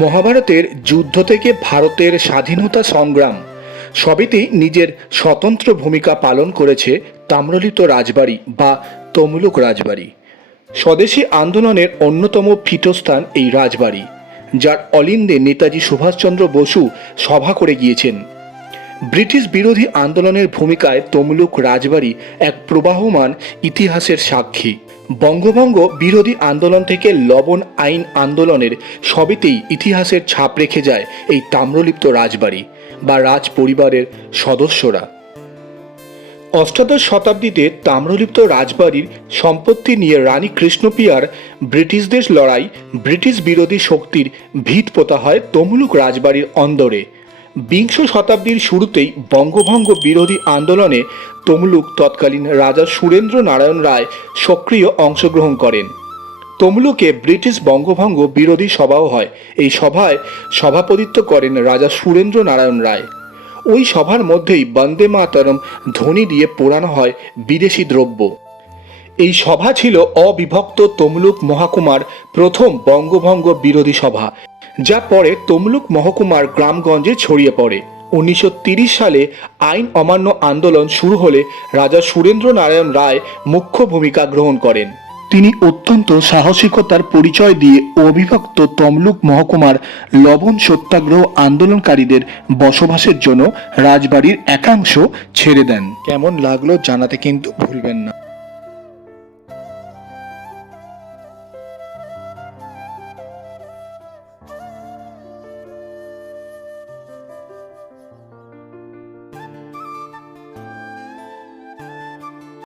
মহাভারতের যুদ্ধ থেকে ভারতের স্বাধীনতা সংগ্রাম। সবেতেই নিজের স্বতন্ত্র ভূমিকা পালন করেছে তাম্রলিপ্ত রাজবাড়ি বা তমলুক রাজবাড়ি। স্বদেশী আন্দোলনের অন্যতম পীঠস্থান এই রাজবাড়ি, যার অলিন্দে নেতাজি সুভাষচন্দ্র বসু সভা করে গিয়েছেন। ব্রিটিশ বিরোধী আন্দোলনের ভূমিকায় তমলুক রাজবাড়ি এক প্রবাহমান ইতিহাসের সাক্ষী। বঙ্গভঙ্গ বিরোধী আন্দোলন থেকে লবণ আইন আন্দোলনের সবেতেই ইতিহাসের ছাপ রেখে যায় এই তাম্রলিপ্ত রাজবাড়ি বা রাজ পরিবারের সদস্যরা। অষ্টাদশ শতাব্দীতে তাম্রলিপ্ত রাজবাড়ির সম্পত্তি নিয়ে রানী কৃষ্ণপিয়ার ব্রিটিশদের লড়াই ব্রিটিশ বিরোধী শক্তির ভিত পোতা হয় তমলুক রাজবাড়ির অন্দরে। বিংশ শতাব্দীর শুরুতেই বঙ্গভঙ্গ বিরোধী আন্দোলনে তমলুক তৎকালীন রাজা সুরেন্দ্র নারায়ণ রায় সক্রিয় অংশগ্রহণ করেন। তমলুকে ব্রিটিশ বঙ্গভঙ্গ বিরোধী সভাও হয়। এই সভায় সভাপতিত্ব করেন রাজা সুরেন্দ্র নারায়ণ রায়। ওই সভার মধ্যেই বন্দে মাতরম ধ্বনি দিয়ে পোড়ানো হয় বিদেশি দ্রব্য। এই সভা ছিল অবিভক্ত তমলুক মহাকুমার প্রথম বঙ্গভঙ্গ বিরোধী সভা, যা পরে তমলুক মহকুমার গ্রামগঞ্জে ছড়িয়ে পড়ে। উনিশশো সালে আইন অমান্য আন্দোলন শুরু হলে রাজা সুরেন্দ্র নারায়ণ রায় মুখ্য ভূমিকা গ্রহণ করেন। তিনি অত্যন্ত সাহসিকতার পরিচয় দিয়ে অবিভক্ত তমলুক মহকুমার লবণ সত্যাগ্রহ আন্দোলনকারীদের বসবাসের জন্য রাজবাড়ির একাংশ ছেড়ে দেন। কেমন লাগল জানাতে কিন্তু ভুলবেন না।